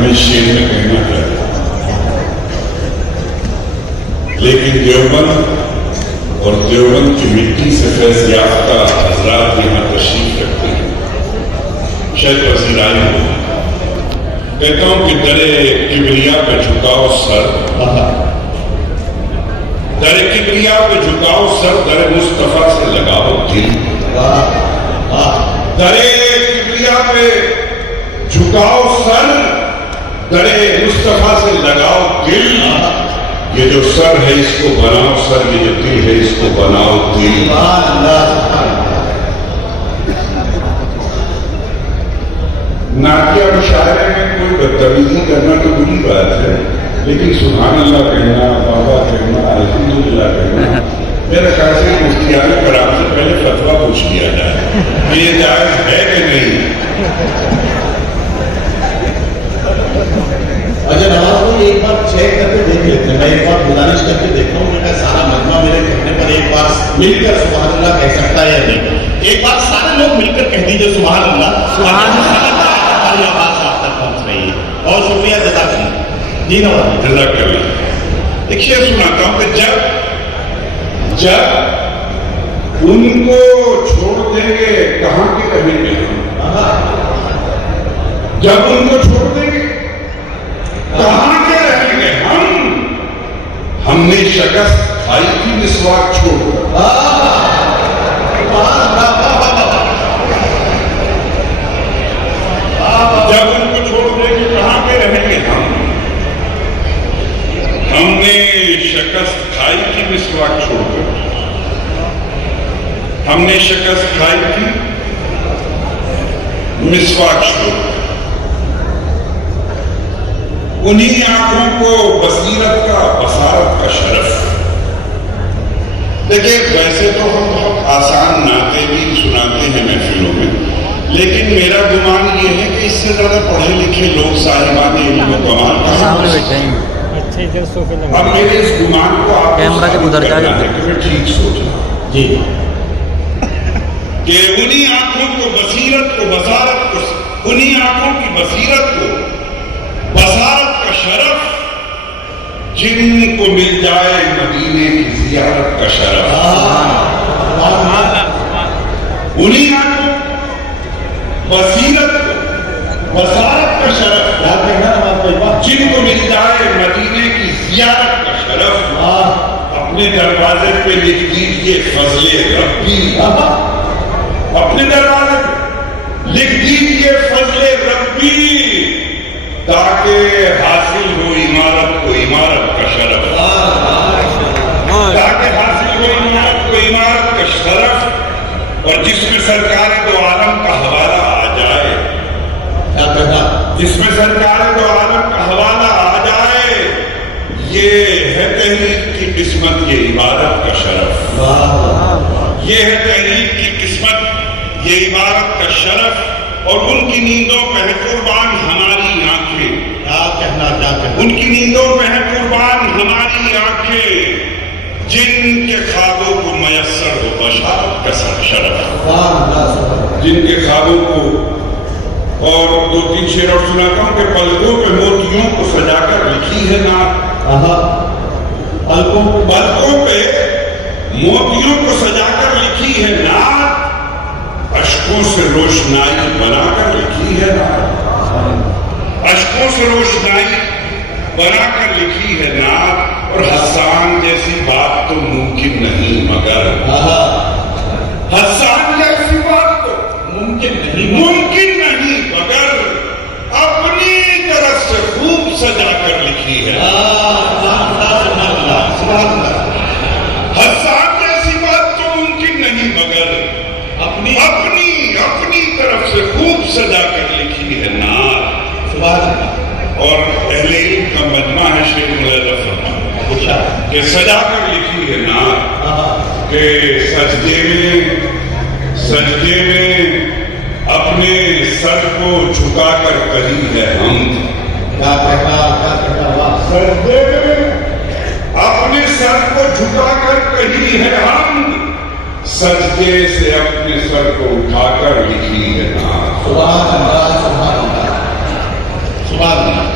میں شیر میں کہنا چاہتا ہوں، لیکن دیوبند اور دیوبند کی مٹی سے فیض یافتہ حضرات یہاں تشریف رکھتے ہیں، شاید پذیرائی ہو، کہتا ہوں کہ درِ کبریا پہ جھکاؤ سر، درِ کبریا پہ جھکاؤ سر، درِ مصطفیٰ سے لگاؤ دل، درِ کبریا پہ جھکاؤ سر، درِ مصطفیٰ سے لگاؤ دل، یہ جو سر ہے اس کو بناؤ سر، یہ جو دل ہے اس کو بناؤ دل۔ نعتیہ مشاعرے میں کوئی بدتمیزی کرنا تو بری بات ہے، لیکن سبحان اللہ کہنا، بابا کہنا، الحمدللہ کہنا، میرا خیال سے مفتیان کرام سے پہلے فتویٰ پوچھ لیا جائے کہ یہ جائز ہے کہ نہیں۔ اچھا نواز کو ایک بار چیک کر کے دیکھ لیتے ہیں، میں ایک بار گزارش کر کے دیکھتا ہوں کہ سارا مجمع میرے کہنے پر ایک بار مل کر سبحان اللہ کہہ سکتا ہے یا نہیں۔ ایک بار سارے لوگ مل کر کہہ دیجیے سبحان اللہ، سبحان اللہ، ہماری آواز آپ تک پہنچ رہی ہے۔ بہت شکریہ، جزاک اللہ جی۔ نواز جزاک اللہ۔ ایک شعر سناتا ہوں کہ جب ان کو چھوڑ دیں گے کہاں کے رہیں گے ہم، جب ان کو چھوڑ دیں گے کہاں کے رہیں گے ہم نے شکست کھائی تھی مسواک چھوڑ کر، جب ان کو چھوڑ دیں گے کہاں کے رہیں گے ہم نے شکست کھائی تھی مسواک چھوڑ کر، ہم نے شکست کھائی تھی مسواک چھوڑ کر، انہی آنکھوں کو بصیرت کا بصارت کا شرف۔ دیکھیں ویسے تو ہم بہت آسان نعتیں بھی سناتے ہیں محفلوں میں، لیکن میرا گمان یہ ہے کہ اس سے زیادہ پڑھے لکھے لوگ صاحبان علم و کمال اب میرے اس گمان کو آپ میں ٹھیک سوچا جی کہ انہی آنکھوں کو بصیرت کو بصارت کو، انہی آنکھوں کی بصیرت کو بصارت کا شرف، جن کو مل جائے مدینے کی زیارت کا شرف، انہی آنکھوں بصیرت کو بصارت کا شرف، جن کو مل جائے مدینے کی زیارت کا شرف، اپنے دروازے پہ لکھ دیجئے فضل ربی، اپنے دروازے پہ لکھ دیجئے فضل ربی، تاکہ حاصل ہو عمارت کو عمارت کا شرف، تاکہ حاصل ہو عمارت کو عمارت کا شرف، اور جس میں سرکار دو عالم کا حوالہ آ جائے، جس میں سرکار دو عالم کا حوالہ آ جائے، یہ ہے تحریک کی قسمت، یہ عبادت کا شرف، یہ ہے تحریک کی قسمت، یہ عبادت کا شرف، اور ان کی نیندوں پہ ہے قربان ہماری آنکھیں، ان کی نیندوں پہ ہے قربان ہماری آنکھیں، جن کے خوابوں کو میسر ہو بشارت کا شرف، جن کے خوابوں کو، اور دو تین شعر اور سناتا ہوں کہ پلکوں پہ موتیوں کو سجا کر لکھی ہے نعت، پلکوں پہ موتیوں کو سجا کر لکھی ہے نعت، اشکوں سے روشنائی بنا کر لکھی ہے نعت، اشکوں سے روشنائی بنا کر لکھی ہے نعت، اور حسان جیسی بات تو ممکن نہیں مگر، حسان جیسی بات تو ممکن نہیں مگر اپنی طرف سے خوب سجا کر لکھی ہے، حسان جیسی بات تو ممکن نہیں مگر اپنی طرف سے خوب سجا کر لکھی ہے نعت، اور اہل علم کا مجمع ہے شیخ ملیدہ فرماتا کہ سجا کر لکھی ہے نعت، کہ سجدے میں اپنے سر کو جھکا کر کہی ہے حمد، سجدے میں اپنے سر کو جھکا کر کہی ہے حمد، سجدے سے اپنے سر کو اٹھا کر لکھی ہے نعت۔ سبحان اللہ، سبحان اللہ، سبحان اللہ۔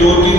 2-3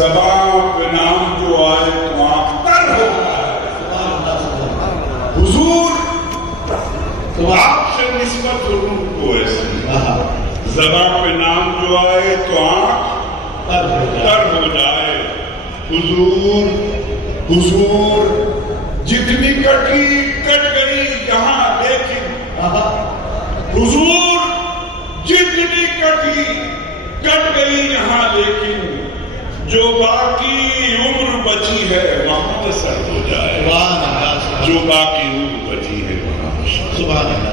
زبان پہ نام جو آئے تو آنکھ تر ہو جائے. حضور آپ سے نسبت حضور کو ایسی زبان پہ نام جو آئے تو آنکھ تر ہو جائے. حضور حضور جتنی کٹی کٹ گئی یہاں لیکن حضور جتنی کٹی کٹ گئی یہاں لیکن جو باقی عمر بچی ہے وہاں سر ہو جائے. جو باقی عمر بچی ہے وہاں سبحان اللہ.